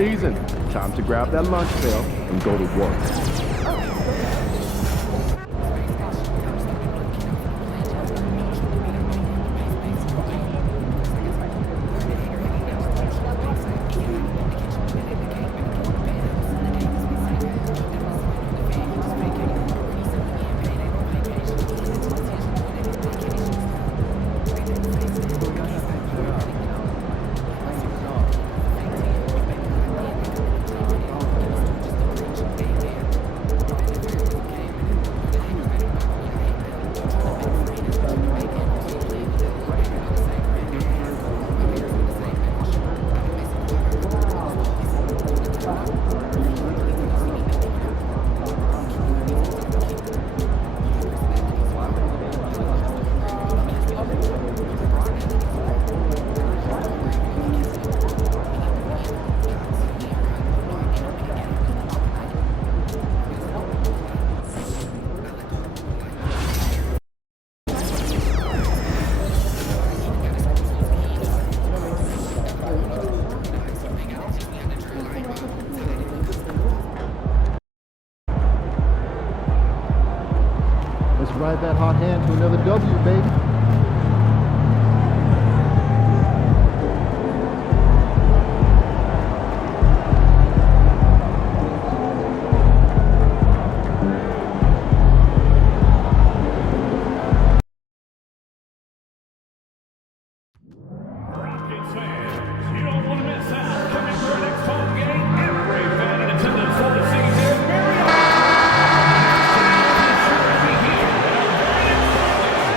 season. Time to grab that lunch pail and go to work. Let's ride that hot hand to another W, baby.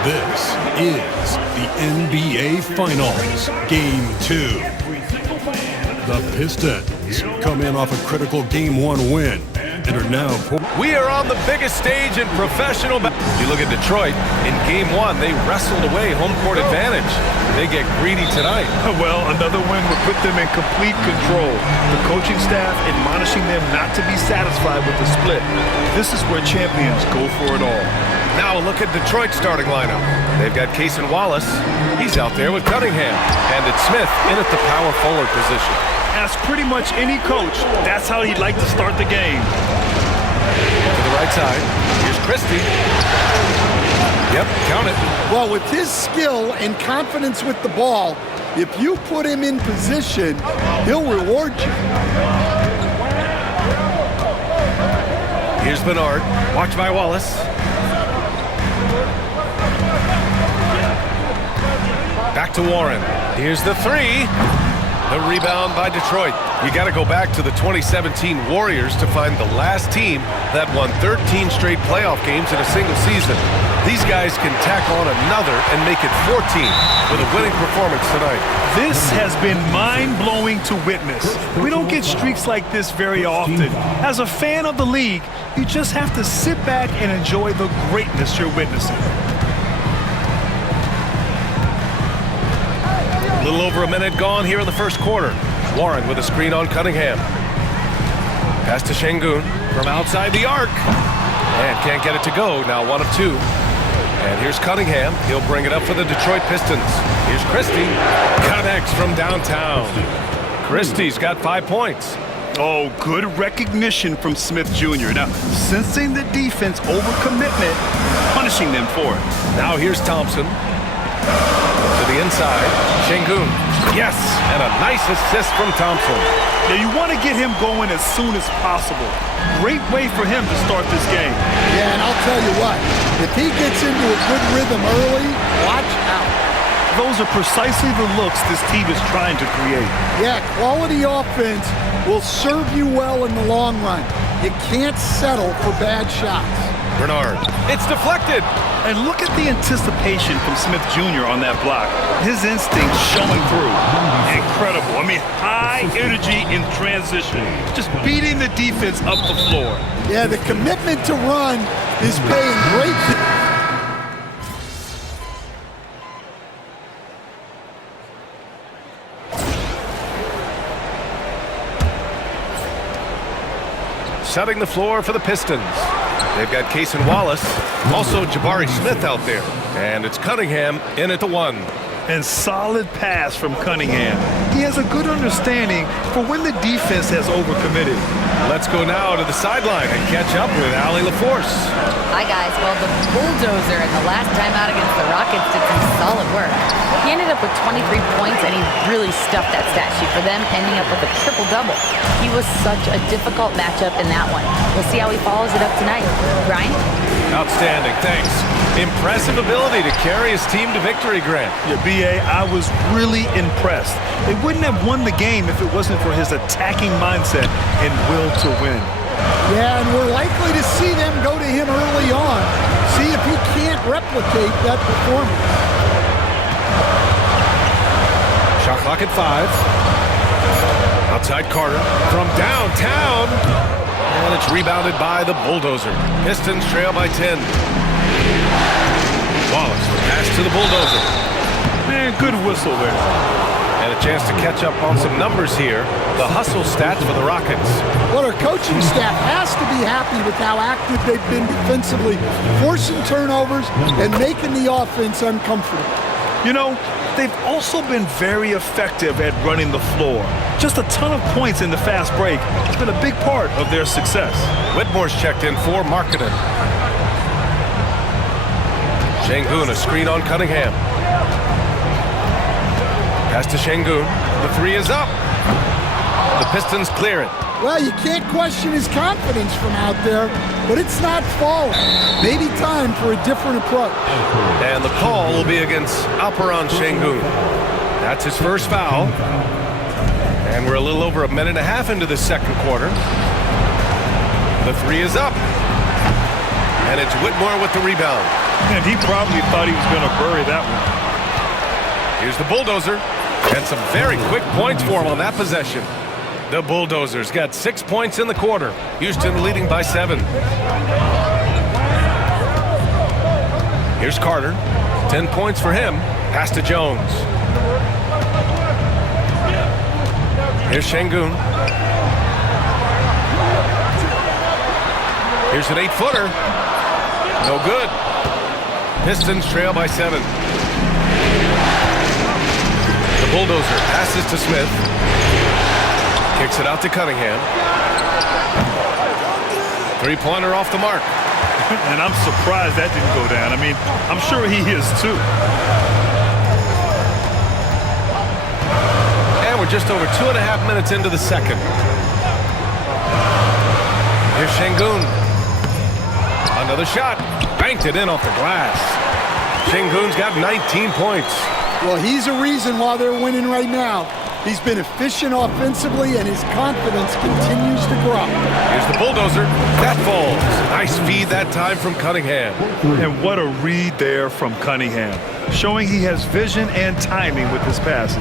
This is the NBA Finals, Game 2. The Pistons come in off a critical Game 1 win and are now... We are on the biggest stage in professional You look at Detroit, in Game 1, they wrestled away home court advantage. They get greedy tonight. Well, another win would put them in complete control. The coaching staff admonishing them not to be satisfied with the split. This is where champions go for it all. Now look at Detroit's starting lineup. They've got Cason Wallace. He's out there with Cunningham. And it's Smith in at the power forward position. Ask pretty much any coach, that's how he'd like to start the game. To the right side. Here's Christie. Yep, count it. Well, with his skill and confidence with the ball, if you put him in position, he'll reward you. Here's Bernard. Watch by Wallace. Back to Warren. Here's the three. The rebound by Detroit. You got to go back to the 2017 Warriors to find the last team that won 13 straight playoff games in a single season. These guys can tack on another and make it 14 with a winning performance tonight. This has been mind-blowing to witness. We don't get streaks like this very often. As a fan of the league, you just have to sit back and enjoy the greatness you're witnessing. A little over a minute gone here in the first quarter. Warren with a screen on Cunningham. Pass to Şengün from outside the arc. And can't get it to go. Now 1 of 2. And here's Cunningham. He'll bring it up for the Detroit Pistons. Here's Christie. Connects from downtown. Christie's got 5 points. Oh, good recognition from Smith Jr. Now, sensing the defense overcommitment, punishing them for it. Now here's Thompson. To the inside. Şengün. Yes, and a nice assist from Thompson. Now you want to get him going as soon as possible. Great way for him to start this game. Yeah, and I'll tell you what, if he gets into a good rhythm early, watch out. Those are precisely the looks this team is trying to create. Yeah, quality offense will serve you well in the long run. You can't settle for bad shots. Bernard. It's deflected. And look at the anticipation from Smith Jr. on that block. His instinct showing through. Incredible. I mean, high energy in transition. Just beating the defense up the floor. Yeah, the commitment to run is paying great. Setting the floor for the Pistons. They've got Cason Wallace, also Jabari Smith out there. And it's Cunningham in at the 1. And solid pass from Cunningham. He has a good understanding for when the defense has overcommitted. Let's go now to the sideline and catch up with Allie LaForce. Hi, guys. Well, the bulldozer in the last time out against the Rockets did some solid work. He ended up with 23 points, and he really stuffed that stat sheet for them, ending up with a triple-double. He was such a difficult matchup in that one. We'll see how he follows it up tonight. Brian? Outstanding, thanks. Impressive ability to carry his team to victory, Grant. Yeah, B.A., I was really impressed. They wouldn't have won the game if it wasn't for his attacking mindset and will to win. Yeah, and we're likely to see them go to him early on. See if he can't replicate that performance. Shot clock at 5. Outside Carter from downtown. And it's rebounded by the bulldozer. Pistons trail by 10. Wallace, the pass to the bulldozer. Man, good whistle there. And a chance to catch up on some numbers here. The hustle stats for the Rockets. Well, our coaching staff has to be happy with how active they've been defensively, forcing turnovers and making the offense uncomfortable. You know, they've also been very effective at running the floor. Just a ton of points in the fast break has been a big part of their success. Whitmore's checked in for Markkanen. Şengün, a screen on Cunningham. Pass to Şengün. The 3 is up. The Pistons clear it. Well, you can't question his confidence from out there, but it's not falling. Maybe time for a different approach. And the call will be against Alperen Şengün. That's his first foul. And we're a little over a minute and a half into the second quarter. The 3 is up. And it's Whitmore with the rebound. And he probably thought he was going to bury that one. Here's the bulldozer. And some very quick points for him on that possession. The Bulldozers got 6 points in the quarter. Houston leading by 7. Here's Carter. 10 points for him. Pass to Jones. Here's Şengün. Here's an 8-footer. No good. Pistons trail by 7. The bulldozer passes to Smith. Kicks it out to Cunningham. Three-pointer off the mark. And I'm surprised that didn't go down. I mean, I'm sure he is too. And we're just over 2.5 minutes into the second. Here's Şengün. Another shot. Banked it in off the glass. Şengün's got 19 points. Well, he's a reason why they're winning right now. He's been efficient offensively, and his confidence continues to grow. Here's the bulldozer. That falls. Nice feed that time from Cunningham. And what a read there from Cunningham, showing he has vision and timing with his passes.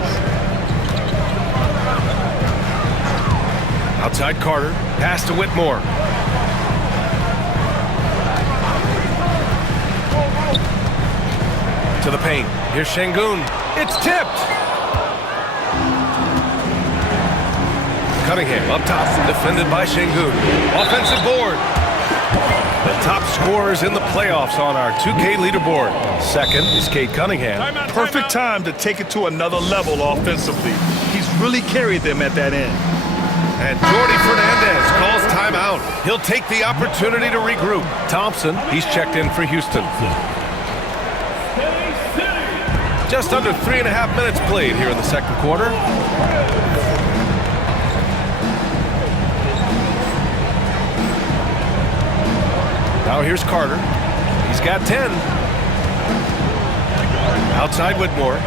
Outside Carter. Pass to Whitmore. To the paint. Here's Şengün. It's tipped. Cunningham up top, defended by Şengün. Offensive board. The top scorers in the playoffs on our 2K leaderboard. Second is Cade Cunningham. Perfect time to take it to another level offensively. He's really carried them at that end. And Jordi Fernandez calls timeout. He'll take the opportunity to regroup. Thompson, he's checked in for Houston. Just under 3.5 minutes played here in the second quarter. Now here's Carter. He's got 10. Outside Whitmore.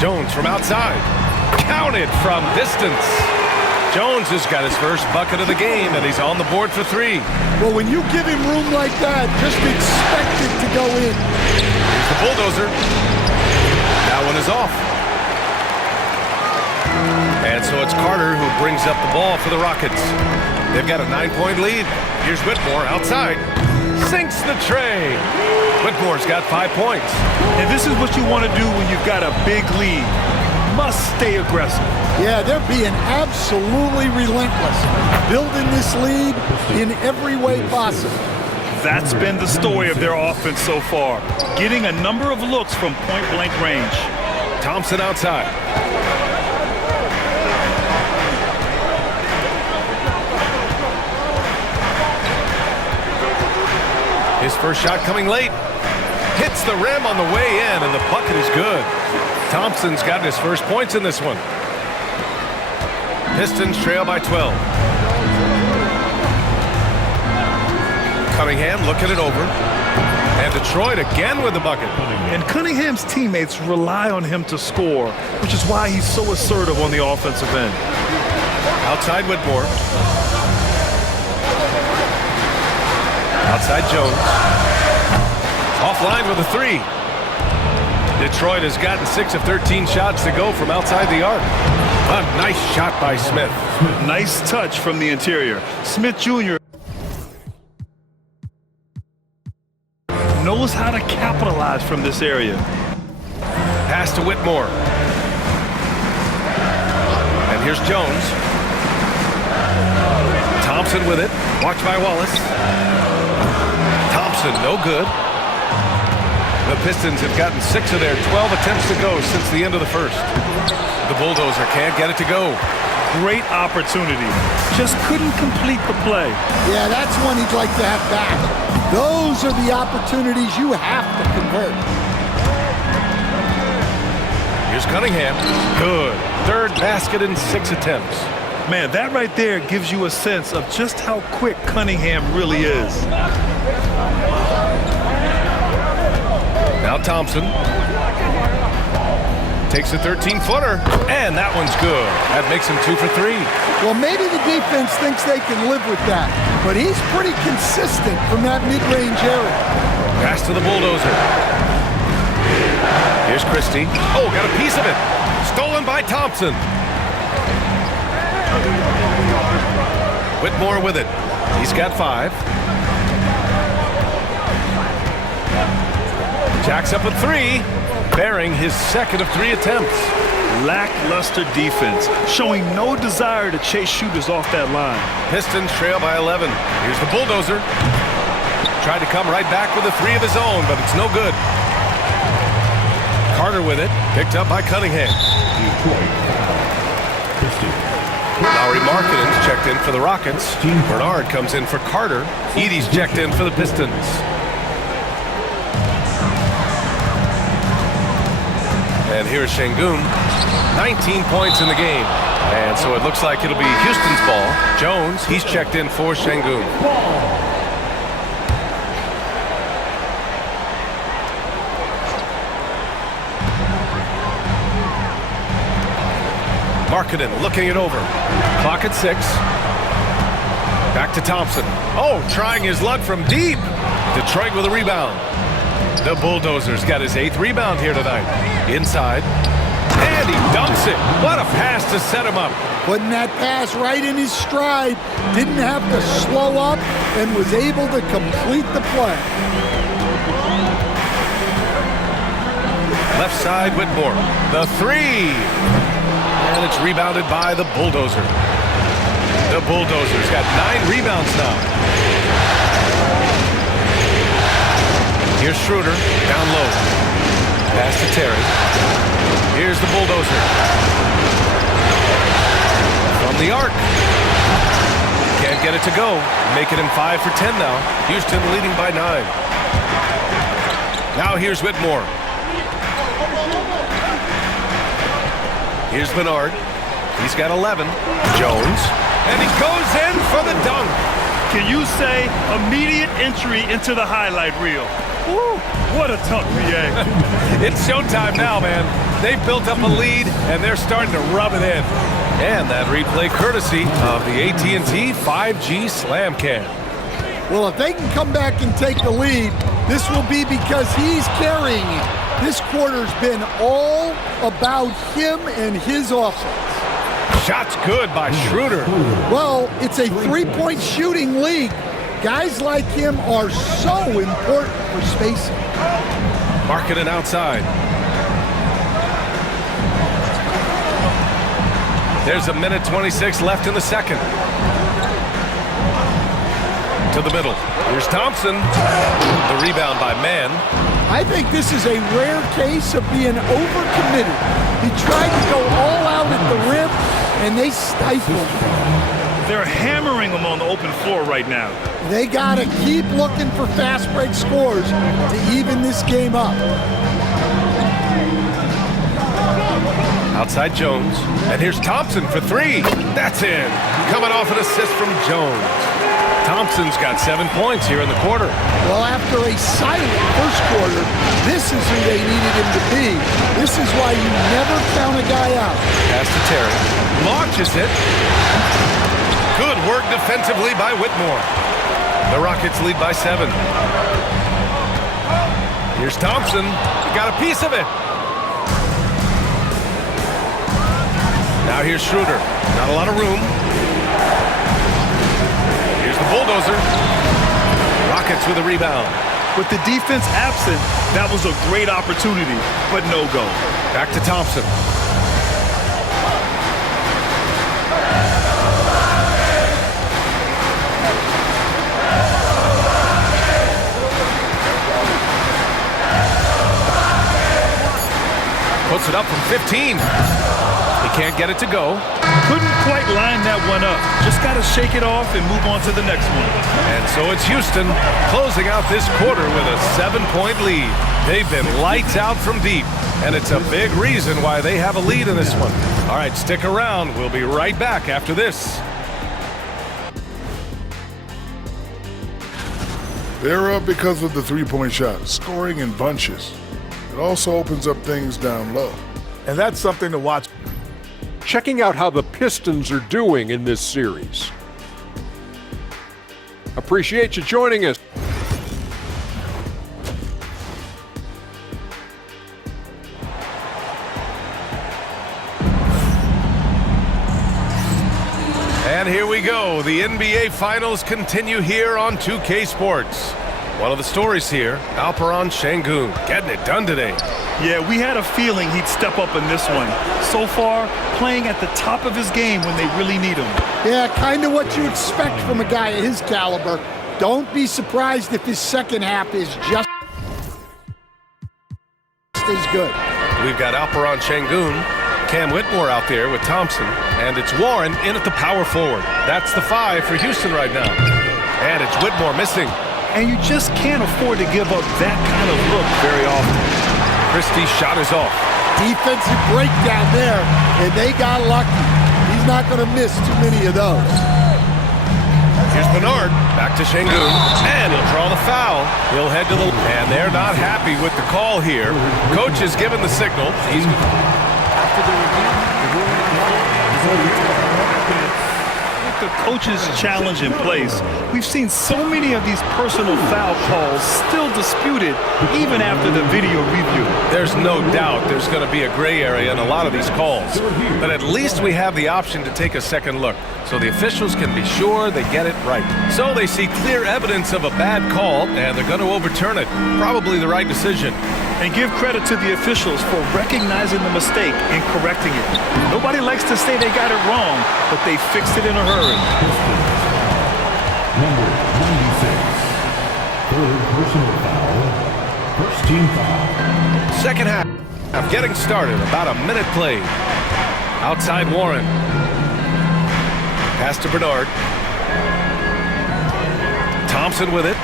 Jones from outside. Counted from distance. Jones has got his first bucket of the game, and he's on the board for 3. Well, when you give him room like that, just expect it to go in. Here's the bulldozer. That one is off. And so it's Carter who brings up the ball for the Rockets. They've got a 9-point lead. Here's Whitmore outside. Sinks the tray. Whitmore's got 5 points. And this is what you want to do when you've got a big lead. Must stay aggressive. Yeah, they're being absolutely relentless, building this lead in every way possible. That's been the story of their offense so far, getting a number of looks from point-blank range. Thompson outside. His first shot coming late. Hits the rim on the way in, and the bucket is good. Thompson's gotten his first points in this one. Pistons trail by 12. Cunningham looking it over. And Detroit again with the bucket. And Cunningham's teammates rely on him to score, which is why he's so assertive on the offensive end. Outside Whitmore. Outside Jones. Offline with a three. Detroit has gotten 6 of 13 shots to go from outside the arc. A nice shot by Smith. Nice touch from the interior. Smith Jr. knows how to capitalize from this area. Pass to Whitmore. And here's Jones. Thompson with it. Watched by Wallace. Thompson, no good. The Pistons have gotten 6 of their 12 attempts to go since the end of the first. The Bulldozer can't get it to go. Great opportunity. Just couldn't complete the play. Yeah, that's one he'd like to have back. Those are the opportunities you have to convert. Here's Cunningham. Good. Third basket in 6 attempts. Man, that right there gives you a sense of just how quick Cunningham really is. Now Thompson takes a 13-footer, and that one's good. That makes him 2 for 3. Well, maybe the defense thinks they can live with that, but he's pretty consistent from that mid-range area. Pass to the Bulldozer. Here's Christie. Oh, got a piece of it. Stolen by Thompson. Whitmore with it. He's got 5. Jacks up a 3, bearing his second of 3 attempts. Lackluster defense, showing no desire to chase shooters off that line. Pistons trail by 11. Here's the Bulldozer. Tried to come right back with a 3 of his own, but it's no good. Carter with it, picked up by Cunningham. Lowry Markkanen's checked in for the Rockets. Bernard comes in for Carter. Edey's checked in for the Pistons. And here's Şengün, 19 points in the game. And so it looks like it'll be Houston's ball. Jones, he's checked in for Şengün. Markkanen looking it over. Clock at 6. Back to Thompson. Oh, trying his luck from deep. Detroit with a rebound. The Bulldozer's got his 8th rebound here tonight. Inside. And he dumps it. What a pass to set him up. Putting that pass right in his stride. Didn't have to slow up and was able to complete the play. Left side, Whitmore. The 3. And it's rebounded by the Bulldozer. The Bulldozer's got 9 rebounds now. Here's Schroeder, down low. Pass to Terry. Here's the Bulldozer. From the arc. Can't get it to go. Making him 5 for 10 now. Houston leading by 9. Now here's Whitmore. Here's Bernard. He's got 11. Jones. And he goes in for the dunk. Can you say immediate entry into the highlight reel? Woo, what a tough PA. It's showtime now, man. They've built up a lead, and they're starting to rub it in. And that replay courtesy of the AT&T 5G Slam Cam. Well, if they can come back and take the lead, this will be because he's carrying it. This quarter's been all about him and his offense. Shot's good by Schroeder. Well, it's a three-point shooting league. Guys like him are so important for spacing. Markkanen outside. There's a minute 26 left in the second. To the middle. Here's Thompson. The rebound by Mann. I think this is a rare case of being overcommitted. He tried to go all out at the rim, and they stifled him. They're hammering him on the open floor right now. They got to keep looking for fast break scores to even this game up. Outside Jones. And here's Thompson for three. That's in. Coming off an assist from Jones. Thompson's got 7 points here in the quarter. Well, after a silent first quarter, this is who they needed him to be. This is why you never count a guy out. Pass to Terry. Launches it. Good work defensively by Whitmore. The Rockets lead by 7. Here's Thompson. Got a piece of it. Now here's Schroeder. Not a lot of room. Here's the bulldozer. Rockets with a rebound. With the defense absent, that was a great opportunity, but no go. Back to Thompson. Puts it up from 15. He can't get it to go. Couldn't quite line that one up. Just got to shake it off and move on to the next one. And so it's Houston closing out this quarter with a 7-point lead. They've been lights out from deep, and it's a big reason why they have a lead in this one. All right, stick around. We'll be right back after this. They're up because of the three-point shot, scoring in bunches. It also opens up things down low. And that's something to watch. Checking out how the Pistons are doing in this series. Appreciate you joining us. And here we go. The NBA Finals continue here on 2K Sports. One of the stories here, Alperen Sengun getting it done today. Yeah, we had a feeling he'd step up in this one. So far, playing at the top of his game when they really need him. Yeah, kind of what you expect from a guy of his caliber. Don't be surprised if his second half is just as good. We've got Alperen Sengun, Cam Whitmore out there with Thompson, and it's Warren in at the power forward. That's the 5 for Houston right now. And it's Whitmore missing. And you just can't afford to give up that kind of look very often. Christie's shot is off. Defensive breakdown there, and they got lucky. He's not going to miss too many of those. Here's Bernard, back to Sengun, and he'll draw the foul. He'll head to the... And they're not happy with the call here. Coach has given the signal. He's... The coach's challenge in place. We've seen so many of these personal foul calls still disputed even after the video review. There's no doubt there's going to be a gray area in a lot of these calls. But at least we have the option to take a second look so the officials can be sure they get it right. So they see clear evidence of a bad call and they're going to overturn it. Probably the right decision. And give credit to the officials for recognizing the mistake and correcting it. Nobody likes to say they got it wrong, but they fixed it in a hurry. Number 96. Third personal foul. First team foul. Second half getting started. About a minute played. Outside Warren. Pass to Bernard. Thompson with it.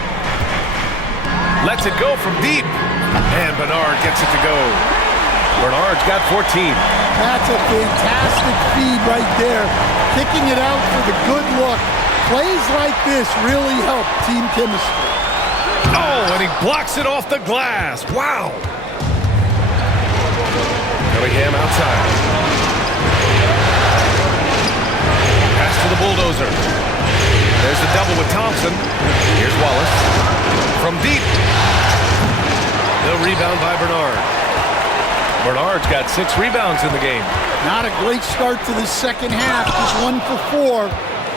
Lets it go from deep. And Bernard gets it to go. Bernard's got 14. That's a fantastic feed right there. Kicking it out for the good look. Plays like this really help team chemistry. Oh, and he blocks it off the glass. Wow. Cunningham outside. Pass to the bulldozer. There's the double with Thompson. Here's Wallace. From deep. They'll rebound by Bernard. Bernard's got 6 rebounds in the game. Not a great start to the second half. Just 1 for 4.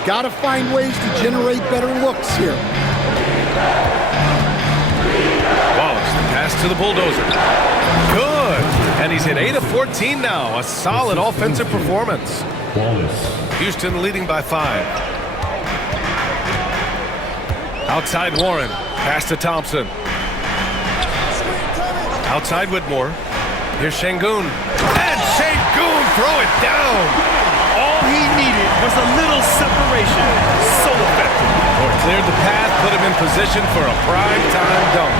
Got to find ways to generate better looks here. Wallace, the pass to the bulldozer. Good. And he's hit 8 of 14 now. A solid offensive performance. Wallace. Houston leading by 5. Outside Warren. Pass to Thompson. Outside Whitmore. Here's Şengün. And Şengün throw it down. All he needed was a little separation. So effective. Or cleared the path, put him in position for a prime-time dunk.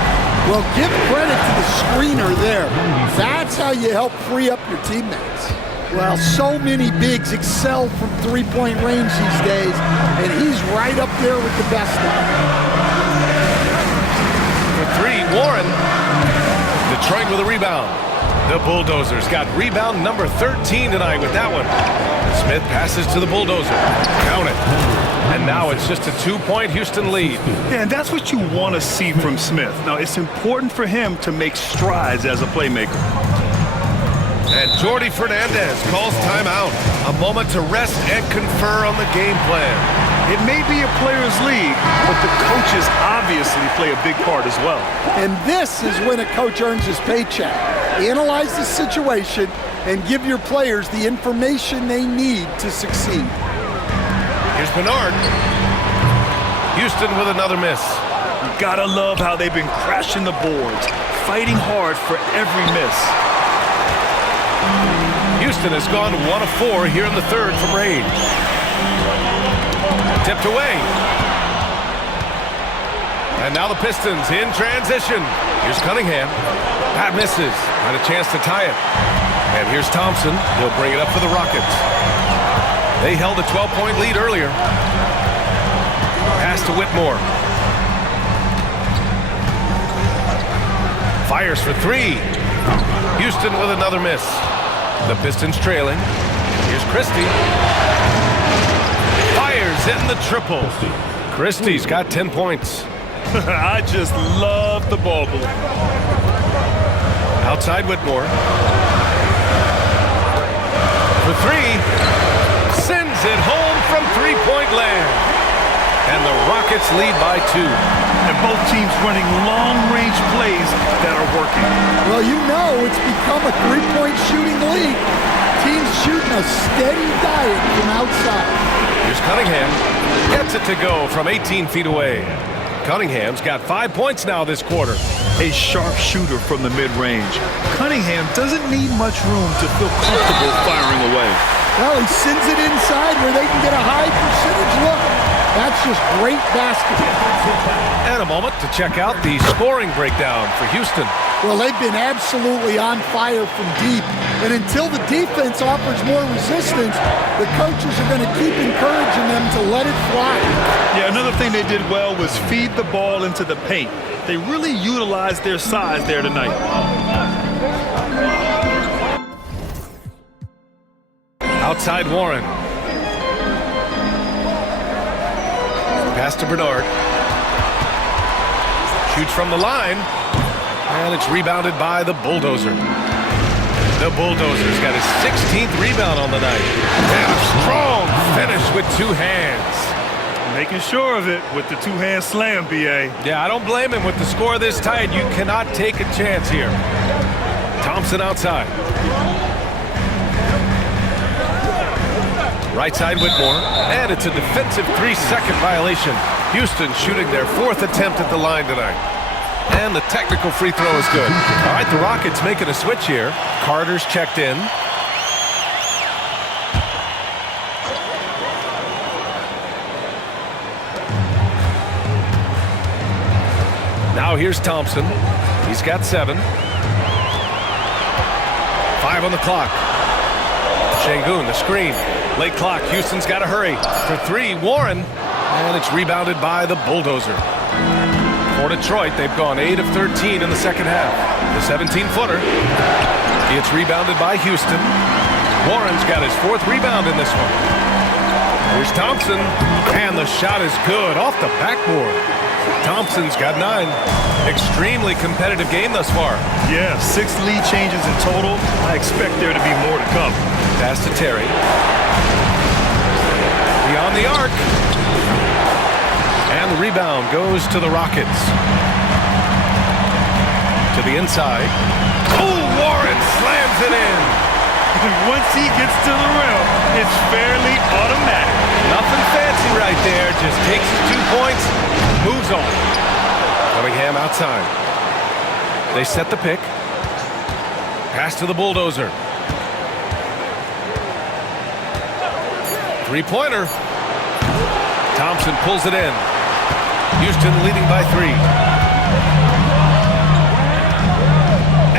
Well, give credit to the screener there. That's how you help free up your teammates. Well, so many bigs excel from three-point range these days, and he's right up there with the best of them. For three, Warren. Detroit with a rebound. The Bulldozers got rebound number 13 tonight with that one. Smith passes to the Bulldozer. Count it. And now it's just a 2-point Houston lead. Yeah, and that's what you want to see from Smith. Now, it's important for him to make strides as a playmaker. And Jordi Fernandez calls timeout. A moment to rest and confer on the game plan. It may be a player's league, but the coaches obviously play a big part as well. And this is when a coach earns his paycheck. Analyze the situation and give your players the information they need to succeed. Here's Bernard. Houston with another miss. You gotta love how they've been crashing the boards, fighting hard for every miss. Houston has gone 1 of 4 here in the third from range. Tipped away. And now the Pistons in transition. Here's Cunningham. That misses. Had a chance to tie it. And here's Thompson. He'll bring it up for the Rockets. They held a 12-point lead earlier. Pass to Whitmore. Fires for three. Houston with another miss. The Pistons trailing. Here's Christie. Fires in the triple. Christie's got 10 points. I just love the ball boy. Outside Whitmore. For three. Sends it home from three-point land. And the Rockets lead by 2. And both teams running long-range plays that are working. Well, you know it's become a three-point shooting league. Teams shooting a steady diet from outside. Here's Cunningham. Gets it to go from 18 feet away. Cunningham's got 5 points now this quarter. A sharp shooter from the mid-range. Cunningham doesn't need much room to feel comfortable firing away. Well, he sends it inside where they can get a high percentage look. That's just great basketball. And a moment to check out the scoring breakdown for Houston. Well, they've been absolutely on fire from deep. And until the defense offers more resistance, the coaches are going to keep encouraging them to let it fly. Yeah, another thing they did well was feed the ball into the paint. They really utilized their size there tonight. Outside Warren. Pass to Bernard. Shoots from the line. And it's rebounded by the Bulldozer. The Bulldozer's got his 16th rebound on the night. And a strong finish with 2 hands. Making sure of it with the two-hand slam, B.A. Yeah, I don't blame him with the score this tight. You cannot take a chance here. Thompson outside. Right side Whitmore. And it's a defensive 3-second violation. Houston shooting their 4th attempt at the line tonight. And the technical free throw is good. All right, the Rockets making a switch here. Carter's checked in. Now here's Thompson. He's got 7. 5 on the clock. Şengün, the screen. Late clock. Houston's got to hurry. For 3, Warren. And it's rebounded by the Bulldozer. For Detroit, they've gone 8 of 13 in the second half. The 17-footer. It's rebounded by Houston. Warren's got his 4th rebound in this one. Here's Thompson. And the shot is good off the backboard. Thompson's got 9. Extremely competitive game thus far. Yeah, 6 lead changes in total. I expect there to be more to come. Pass to Terry. Beyond the arc. And the rebound goes to the Rockets. To the inside. Oh, Warren slams it in. Once he gets to the rim, it's fairly automatic. Nothing fancy right there. Just takes his 2 points, moves Gasol. Cunningham outside. They set the pick. Pass to the bulldozer. Three-pointer. Thompson pulls it in. Houston leading by 3.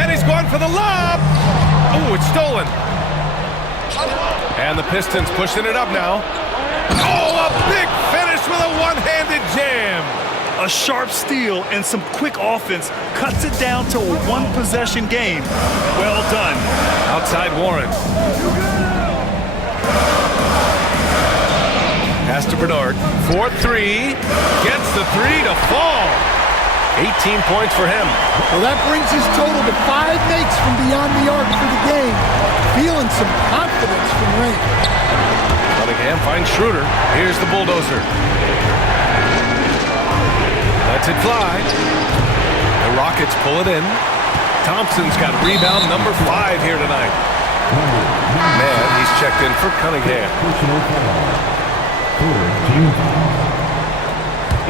And he's going for the lob. Oh, it's stolen. And the Pistons pushing it up now. Oh, a big finish with a one-handed jam. A sharp steal and some quick offense cuts it down to a one-possession game. Well done. Outside Warren. Pass to Bernard. 4-3. Gets the 3 to fall. 18 points for him. Well, that brings his total to 5 makes from beyond the arc for the game. Feeling some confidence from Rain. Cunningham finds Schroeder. Here's the bulldozer. Lets it fly. The Rockets pull it in. Thompson's got rebound number 5 here tonight. Man, he's checked in for Cunningham. Personal foul. Third team foul.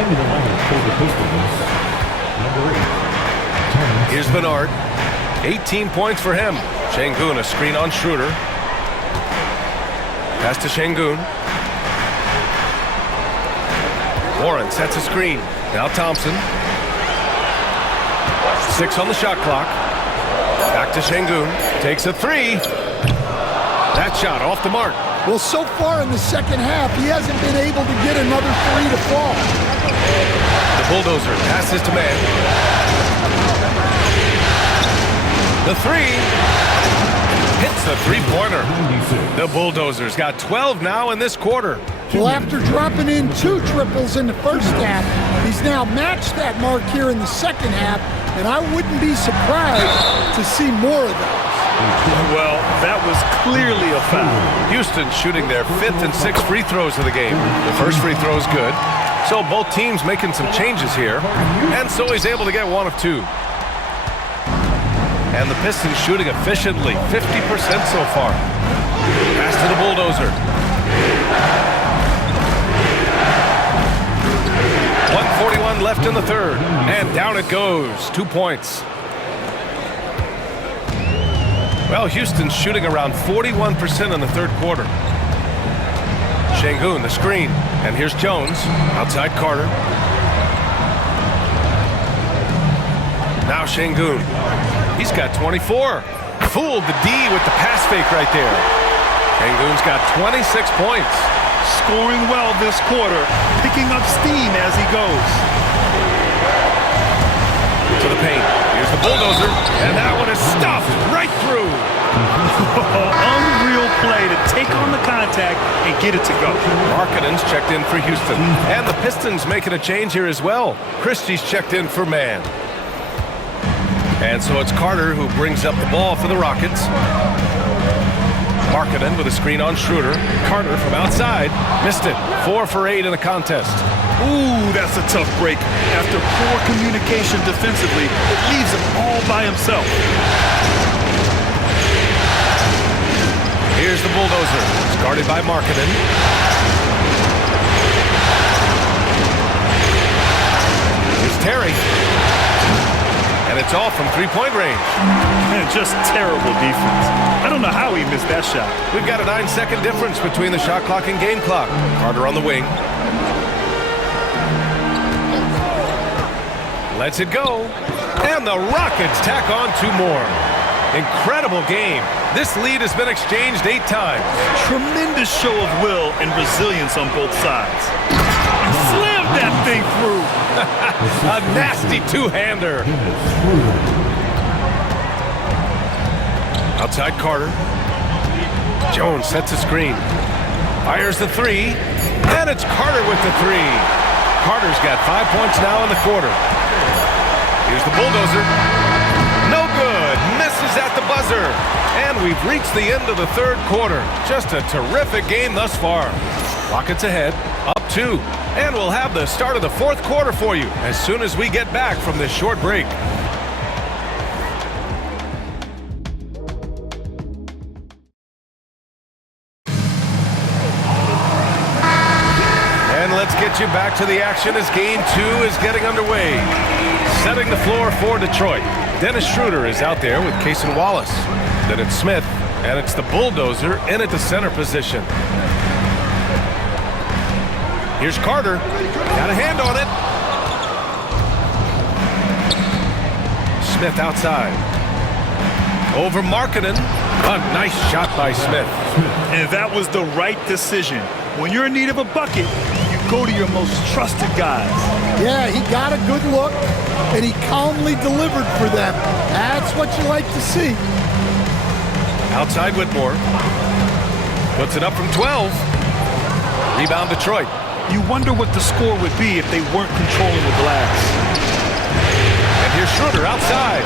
Into the line for the Pistons. Number 8. Here's Bernard. 18 points for him. Şengün, a screen on Schroeder. Pass to Şengün. Warren sets a screen. Now Thompson. 6 on the shot clock. Back to Şengün. Takes a 3. That shot off the mark. Well, so far in the second half, he hasn't been able to get another 3 to fall. The bulldozer passes to man. The 3 hits the three-pointer. The bulldozer's got 12 now in this quarter. Well, after dropping in 2 triples in the first half, he's now matched that mark here in the second half, and I wouldn't be surprised to see more of those. Well, that was clearly a foul. Houston shooting their 5th and 6th free throws of the game. The first free throw is good. So both teams making some changes here. And so he's able to get 1 of 2. And the Pistons shooting efficiently, 50% so far. Pass to the bulldozer. 1:41 left in the third. And down it goes. 2 points. Well, Houston's shooting around 41% in the third quarter. Şengün, the screen. And here's Jones. Outside Carter. Now Şengün. He's got 24. Fooled the D with the pass fake right there. Şengün's got 26 points. Scoring well this quarter, picking up steam as he goes. To the paint. Here's the bulldozer. And that one is stuffed right through. Unreal play to take on the contact and get it to go. Markkanen's checked in for Houston. And the Pistons making a change here as well. Christie's checked in for man. And so it's Carter who brings up the ball for the Rockets. Markkanen with a screen on Schroeder. Carter from outside. Missed it. 4 for 8 in the contest. Ooh, that's a tough break. After poor communication defensively, it leaves him all by himself. Here's the bulldozer. It's guarded by Markkanen. Here's Terry. And it's off from three-point range. Man, just terrible defense. I don't know how he missed that shot. We've got a 9-second difference between the shot clock and game clock. Carter on the wing. Lets it go. And the Rockets tack on 2 more. Incredible game. This lead has been exchanged 8 times. Tremendous show of will and resilience on both sides. Slammed that thing through. A nasty 2-hander. Outside Carter. Jones sets a screen. Fires the 3. And it's Carter with the 3. Carter's got 5 points now in the quarter. Here's the bulldozer. No good. Misses at the buzzer. And we've reached the end of the third quarter. Just a terrific game thus far. Rockets ahead, up 2. And we'll have the start of the fourth quarter for you as soon as we get back from this short break. And let's get you you back to the action as Game 2 is getting underway. Setting the floor for Detroit. Dennis Schroeder is out there with Cason Wallace. Then it's Smith, and it's the Bulldozer in at the center position. Here's Carter. Got a hand on it. Smith outside. Over Markkanen. A nice shot by Smith. And that was the right decision. When you're in need of a bucket, you go to your most trusted guys. Yeah, he got a good look, and he calmly delivered for them. That's what you like to see. Outside Whitmore. Puts it up from 12. Rebound Detroit. You wonder what the score would be if they weren't controlling the glass. And here's Schroeder outside.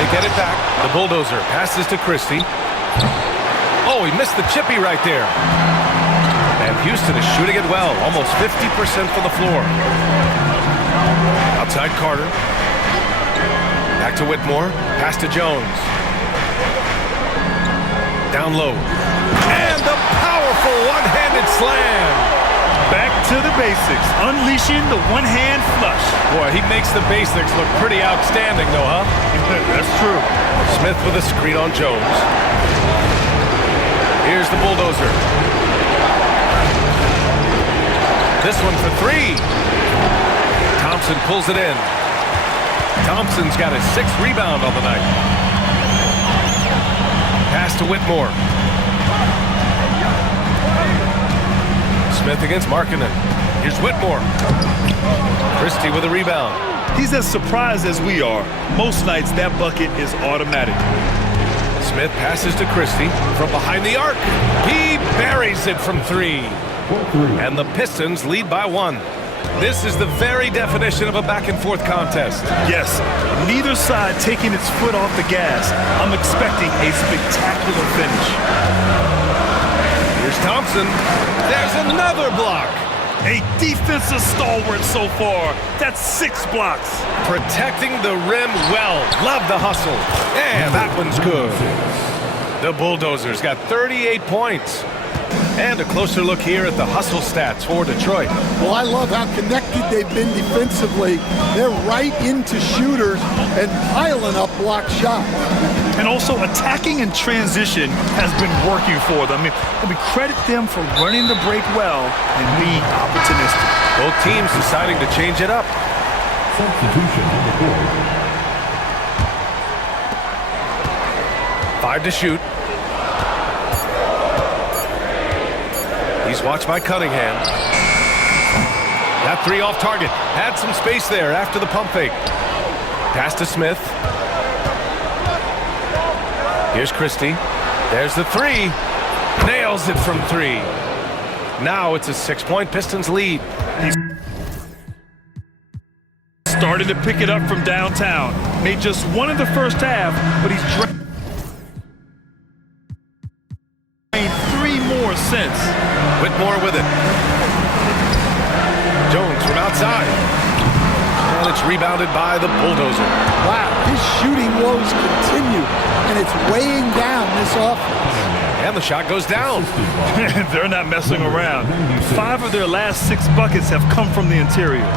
They get it back. The Bulldozer passes to Christie. Oh, he missed the chippy right there. And Houston is shooting it well. Almost 50% for the floor. Outside Carter. Back to Whitmore. Pass to Jones. Down low. And the powerful one-handed slam. Back to the basics, unleashing the one-hand flush. Boy, he makes the basics look pretty outstanding, though, huh? That's true. Smith with a screen on Jones. Here's the Bulldozer. This one for three. Thompson pulls it in. Thompson's got his 6th rebound on the night. Pass to Whitmore. Smith against Markkanen. Here's Whitmore. Christie with a rebound. He's as surprised as we are. Most nights that bucket is automatic. Smith passes to Christie from behind the arc. He buries it from 3. And the Pistons lead by 1. This is the very definition of a back-and-forth contest. Yes, neither side taking its foot off the gas. I'm expecting a spectacular finish. Here's Thompson. There's another block. A defensive stalwart so far. That's 6 blocks. Protecting the rim well. Love the hustle. And that one's good. The Bulldozers got 38 points. And a closer look here at the hustle stats for Detroit. Well, I love how connected they've been defensively. They're right into shooters and piling up block shots. And also attacking in transition has been working for them. I mean, credit them for running the break well and being opportunistic. Both teams deciding to change it up. Substitution on the board. 5 to shoot. He's watched by Cunningham. That 3 off target. Had some space there after the pump fake. Pass to Smith. Here's Christie. There's the 3. Nails it from 3. Now it's a 6-point Pistons lead. He's starting to pick it up from downtown. Made just 1 in the first half, but he's drained 3 more since. Whitmore with it. Jones from outside. And it's rebounded by the Bulldozer. Wow, his shooting woes continue, and it's weighing down this offense. And the shot goes down. They're not messing around. 5 of their last 6 buckets have come from the interior.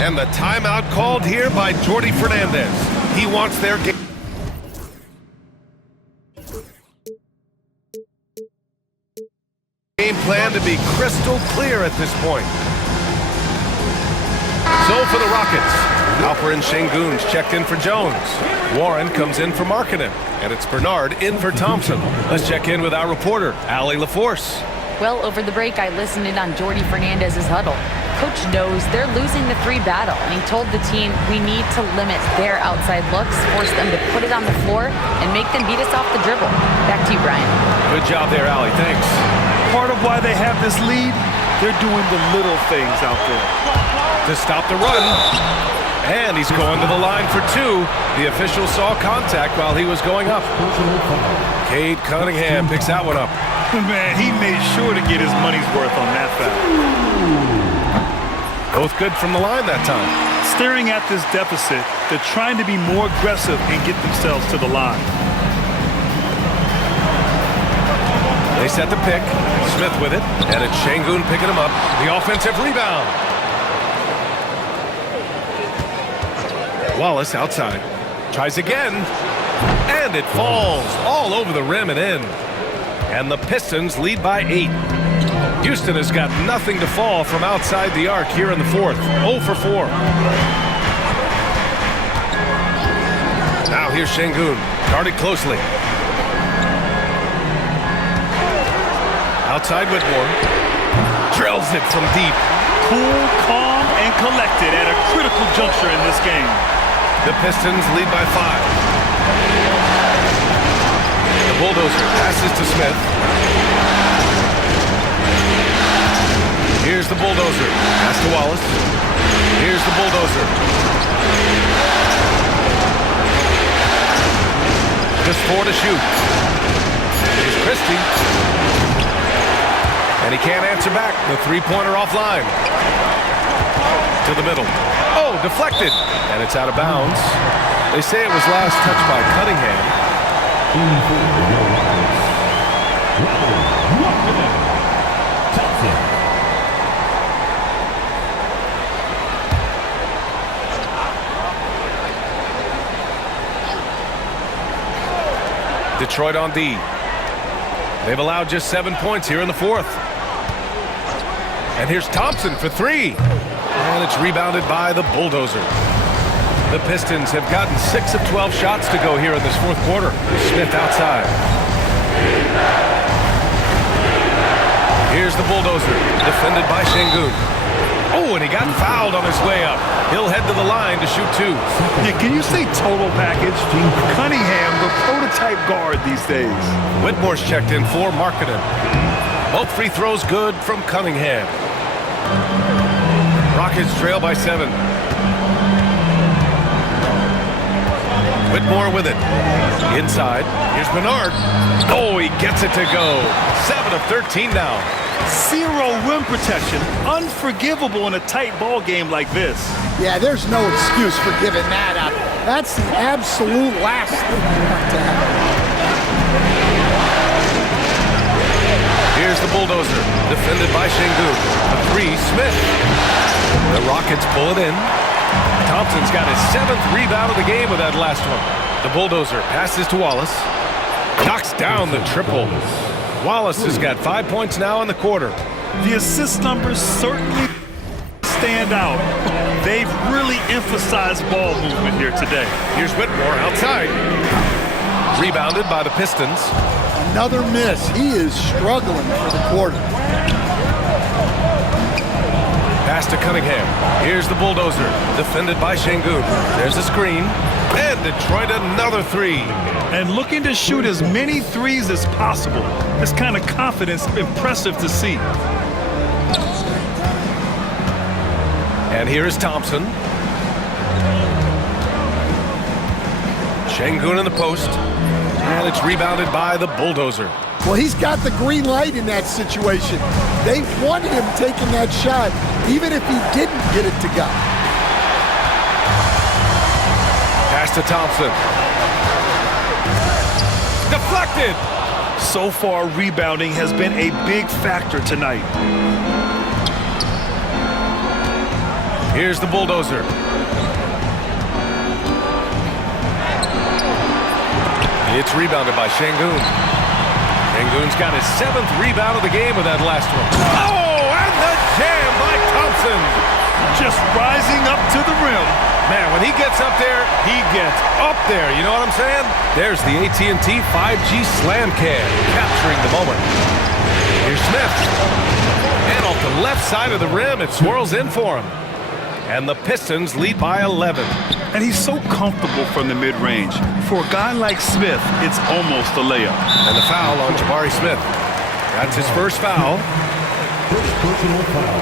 And the timeout called here by Jordi Fernandez. He wants their game plan to be crystal clear at this point. So for the Rockets, Alper and Şengün's checked in for Jones. Warren comes in for Markkanen, and it's Bernard in for Thompson. Let's check in with our reporter, Allie LaForce. Well, over the break, I listened in on Jordi Fernandez's huddle. Coach knows they're losing the 3 battle, and he told the team, we need to limit their outside looks, force them to put it on the floor, and make them beat us off the dribble. Back to you, Brian. Good job there, Allie. Thanks. Part of why they have this lead, they're doing the little things out there. To stop the run. And he's going to the line for 2. The official saw contact while he was going up. Cade Cunningham picks that one up. Man, he made sure to get his money's worth on that foul. Both good from the line that time. Staring at this deficit, they're trying to be more aggressive and get themselves to the line. They set the pick. Smith with it. And it's Şengün picking him up. The offensive rebound. Wallace outside. Tries again. And it falls all over the rim and in. And the Pistons lead by 8. Houston has got nothing to fall from outside the arc here in the fourth. 0 for 4. Now here's Şengün. Guarded closely. Outside Whitmore. Drills it from deep. Cool, calm, and collected at a critical juncture in this game. The Pistons lead by 5. The bulldozer passes to Smith. Here's the bulldozer. Pass to Wallace. Here's the bulldozer. Just 4 to shoot. Here's Christie. And he can't answer back. The three-pointer offline. To the middle. Oh, deflected. And it's out of bounds. They say it was last touched by Cunningham. Detroit on D. They've allowed just 7 points here in the fourth. And here's Thompson for 3. And it's rebounded by the bulldozer. The Pistons have gotten 6 of 12 shots to go here in this fourth quarter. Smith outside. Here's the bulldozer, defended by Şengün. Oh, and he got fouled on his way up. He'll head to the line to shoot 2. Yeah, can you say total package? Cunningham, the prototype guard these days. Whitmore's checked in for Markkanen. Both free throws good from Cunningham. Rockets trail by 7. Whitmore with it. Inside. Here's Bernard. Oh, he gets it to go. 7 of 13 now. 0 rim protection. Unforgivable in a tight ball game like this. Yeah, there's no excuse for giving that up. That's the absolute last thing you want to happen. Here's the bulldozer, defended by Şengün. A 3, Smith. The Rockets pull it in. Thompson's got his 7th rebound of the game with that last one. The bulldozer passes to Wallace. Knocks down the triple. Wallace has got 5 points now in the quarter. The assist numbers certainly stand out. They've really emphasized ball movement here today. Here's Whitmore outside. Rebounded by the Pistons. Another miss. He is struggling for the quarter. Pass to Cunningham. Here's the bulldozer, defended by Şengün. There's a screen. And Detroit another 3. And looking to shoot as many threes as possible. This kind of confidence, impressive to see. And here is Thompson. Şengün in the post. And it's rebounded by the bulldozer. Well, he's got the green light in that situation. They want him taking that shot, even if he didn't get it to go. Pass to Thompson. Deflected! So far, rebounding has been a big factor tonight. Here's the bulldozer. It's rebounded by Şengün. Şengün's got his 7th rebound of the game with that last one. Oh, and the jam by Thompson. Just rising up to the rim. Man, when he gets up there, he gets up there. You know what I'm saying? There's the AT&T 5G Slam Cam, capturing the moment. Here's Smith. And off the left side of the rim, it swirls in for him. And the Pistons lead by 11. And he's so comfortable from the mid-range. For a guy like Smith, it's almost a layup. And the foul on Jabari Smith. That's his first foul. First personal foul.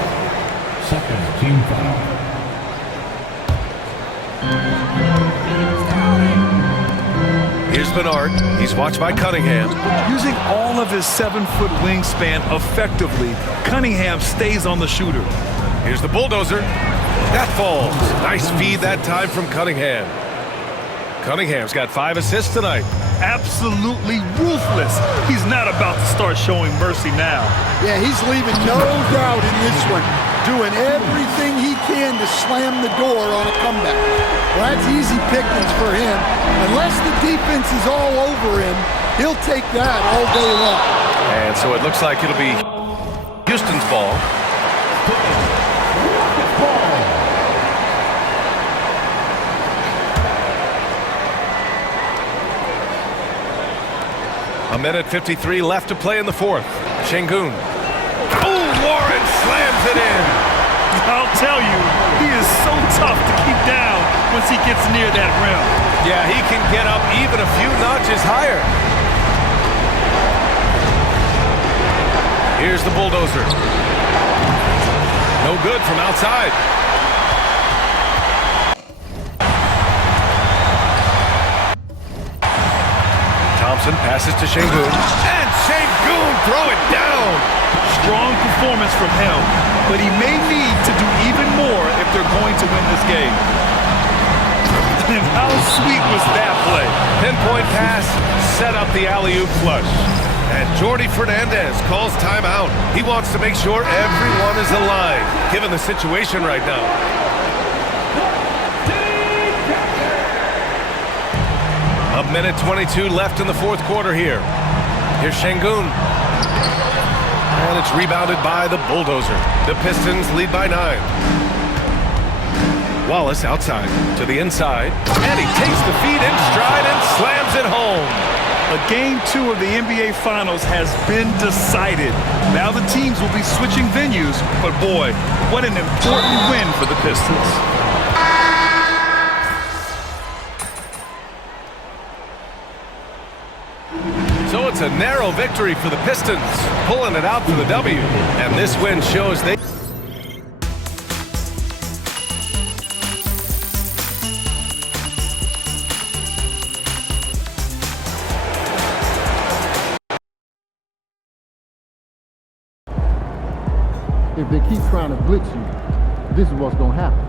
Second team foul. Here's Bernard. He's watched by Cunningham. Using all of his 7-foot wingspan effectively, Cunningham stays on the shooter. Here's the bulldozer. That falls. Nice feed that time from Cunningham. Cunningham's got 5 assists tonight. absolutely ruthless. He's not about to start showing mercy now. Yeah, he's leaving no doubt in this one, doing everything he can to slam the door on a comeback. Well, that's easy pickings for him. Unless the defense is all over him, he'll take that all day long. And so it looks like it'll be Houston's ball. A minute 53 left to play in the fourth. Şengün. Oh, Warren slams it in. I'll tell you, he is so tough to keep down once he gets near that rim. Yeah, he can get up even a few notches higher. Here's the bulldozer. No good from outside. Thompson passes to Şengün. And Şengün throw it down. Strong performance from him, but he may need to do even more if they're going to win this game. And how sweet was that play? Pinpoint pass, set up the alley-oop flush. And Jordi Fernandez calls timeout. He wants to make sure everyone is alive, given the situation right now. A minute 22 left in the fourth quarter here. Here's Şengün. And it's rebounded by the bulldozer. The Pistons lead by 9. Wallace outside to the inside. And he takes the feed in stride and slams it home. Game 2 of the NBA Finals has been decided. Now the teams will be switching venues, but boy, what an important win for the Pistons. So it's a narrow victory for the Pistons, pulling it out for the W. And this win shows they... If they keep trying to blitz you, this is what's going to happen.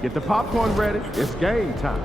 Get the popcorn ready. It's game time.